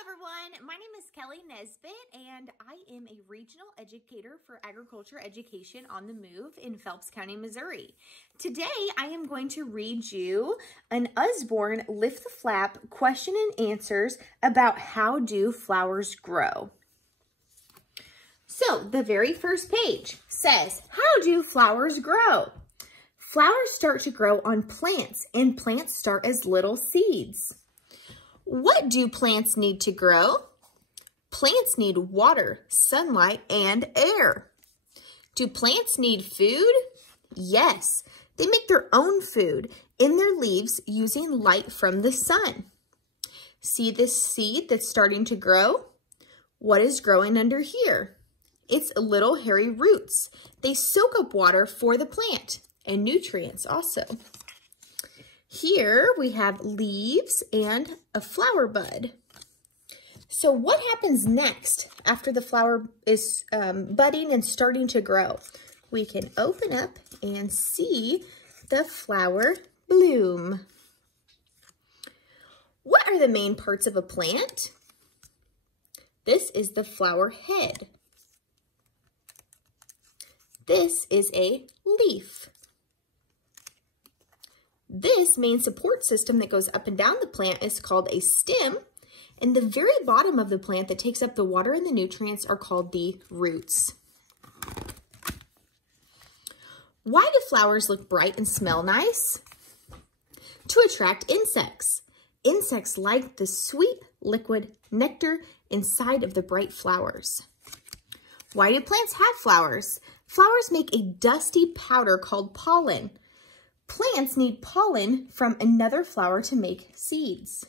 Everyone, my name is Kelly Nesbitt and I am a regional educator for agriculture education on the move in Phelps County, Missouri. Today I am going to read you an Usborne Lift the Flap question and answers about how do flowers grow. So the very first page says, how do flowers grow? Flowers start to grow on plants and plants start as little seeds. What do plants need to grow? Plants need water, sunlight, and air. Do plants need food? Yes, they make their own food in their leaves using light from the sun. See this seed that's starting to grow? What is growing under here? It's little hairy roots. They soak up water for the plant and nutrients also. Here we have leaves and a flower bud. So what happens next after the flower is budding and starting to grow? We can open up and see the flower bloom. What are the main parts of a plant? This is the flower head. This is a leaf. This main support system that goes up and down the plant is called a stem, and the very bottom of the plant that takes up the water and the nutrients are called the roots. Why do flowers look bright and smell nice? To attract insects. Insects like the sweet liquid nectar inside of the bright flowers. Why do plants have flowers? Flowers make a dusty powder called pollen. Plants need pollen from another flower to make seeds.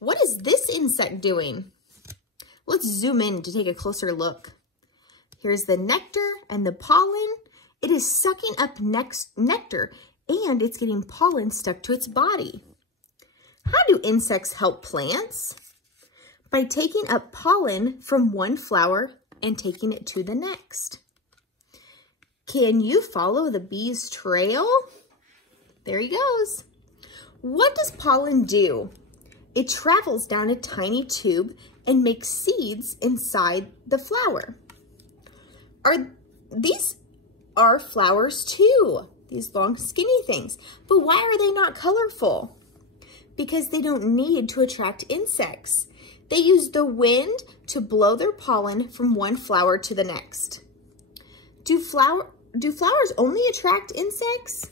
What is this insect doing? Let's zoom in to take a closer look. Here's the nectar and the pollen. It is sucking up nectar and it's getting pollen stuck to its body. How do insects help plants? By taking up pollen from one flower and taking it to the next. Can you follow the bee's trail? There he goes. What does pollen do? It travels down a tiny tube and makes seeds inside the flower. These are flowers too, these long skinny things. But why are they not colorful? Because they don't need to attract insects. They use the wind to blow their pollen from one flower to the next. Do flowers only attract insects?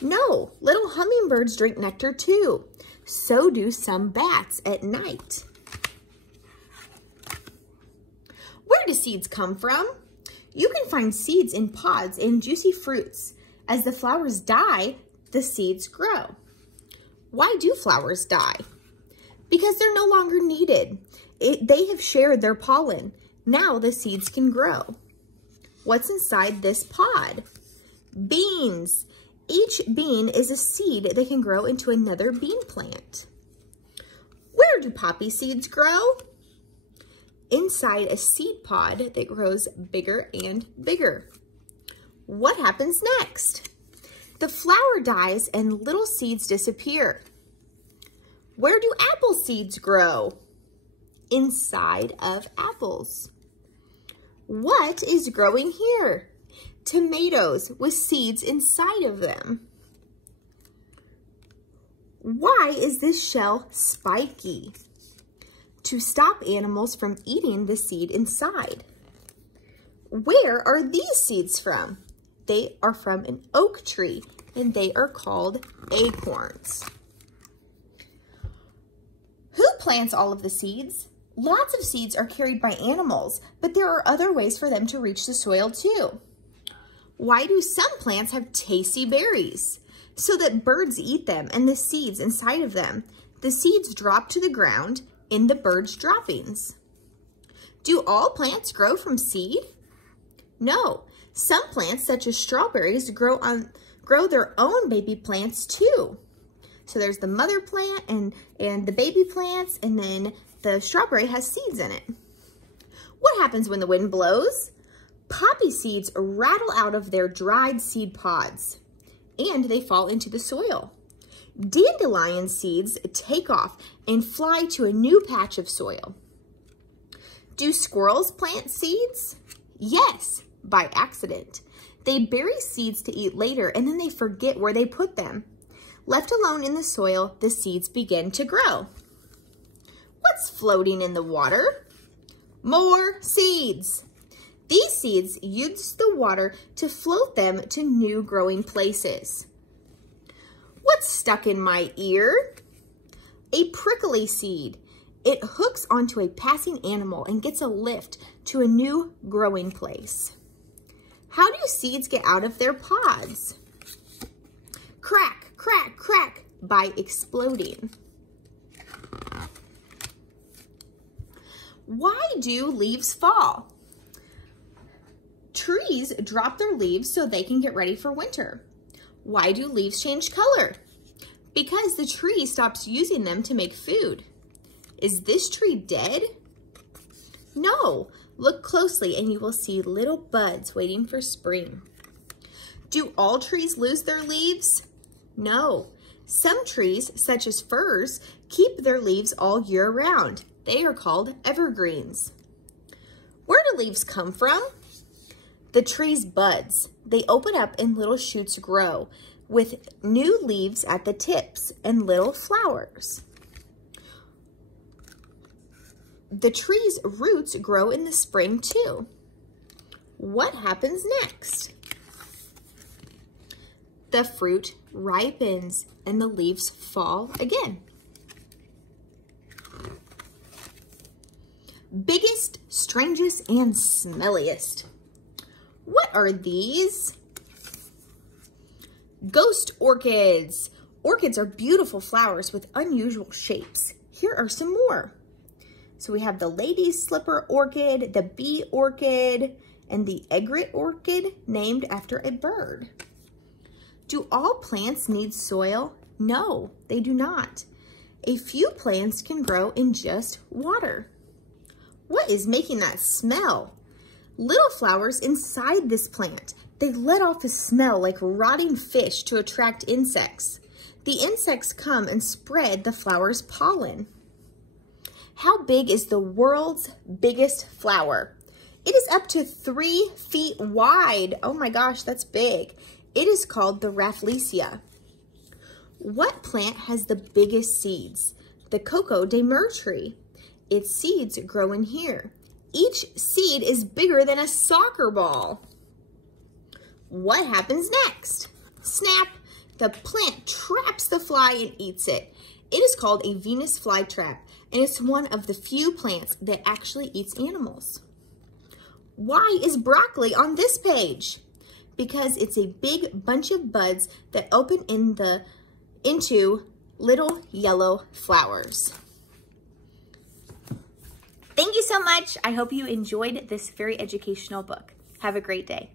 No, little hummingbirds drink nectar too. So do some bats at night. Where do seeds come from? You can find seeds in pods and juicy fruits. As the flowers die, the seeds grow. Why do flowers die? Because they're no longer needed. They have shared their pollen. Now the seeds can grow. What's inside this pod? Beans. Each bean is a seed that can grow into another bean plant. Where do poppy seeds grow? Inside a seed pod that grows bigger and bigger. What happens next? The flower dies and little seeds disappear. Where do apple seeds grow? Inside of apples. What is growing here? Tomatoes with seeds inside of them. Why is this shell spiky? To stop animals from eating the seed inside. Where are these seeds from? They are from an oak tree and they are called acorns. Who plants all of the seeds? Lots of seeds are carried by animals, but there are other ways for them to reach the soil too. Why do some plants have tasty berries? So that birds eat them and the seeds inside of them. The seeds drop to the ground in the bird's droppings. Do all plants grow from seed? No. Some plants, such as strawberries, grow their own baby plants too. So there's the mother plant and the baby plants, and then the strawberry has seeds in it. What happens when the wind blows? Poppy seeds rattle out of their dried seed pods and they fall into the soil. Dandelion seeds take off and fly to a new patch of soil. Do squirrels plant seeds? Yes, by accident. They bury seeds to eat later and then they forget where they put them. Left alone in the soil, the seeds begin to grow. What's floating in the water? More seeds. These seeds use the water to float them to new growing places. What's stuck in my ear? A prickly seed. It hooks onto a passing animal and gets a lift to a new growing place. How do seeds get out of their pods? Crack, crack, crack, by exploding. Why do leaves fall? Trees drop their leaves so they can get ready for winter. Why do leaves change color? Because the tree stops using them to make food. Is this tree dead? No. Look closely and you will see little buds waiting for spring. Do all trees lose their leaves? No. Some trees, such as firs, keep their leaves all year round. They are called evergreens. Where do leaves come from? The tree's buds. They open up and little shoots grow with new leaves at the tips and little flowers. The tree's roots grow in the spring too. What happens next? The fruit ripens and the leaves fall again. Biggest, strangest, and smelliest. What are these? Ghost orchids. Orchids are beautiful flowers with unusual shapes. Here are some more. So we have the lady's slipper orchid, the bee orchid, and the egret orchid named after a bird. Do all plants need soil? No, they do not. A few plants can grow in just water. What is making that smell? Little flowers inside this plant. They let off a smell like rotting fish to attract insects. The insects come and spread the flower's pollen. How big is the world's biggest flower? It is up to 3 feet wide. Oh my gosh, that's big. It is called the Rafflesia. What plant has the biggest seeds? The Coco de Mer tree. Its seeds grow in here. Each seed is bigger than a soccer ball. What happens next? Snap! The plant traps the fly and eats it. It is called a Venus flytrap, and it's one of the few plants that actually eats animals. Why is broccoli on this page? Because it's a big bunch of buds that open into little yellow flowers. Thank you so much. I hope you enjoyed this very educational book. Have a great day.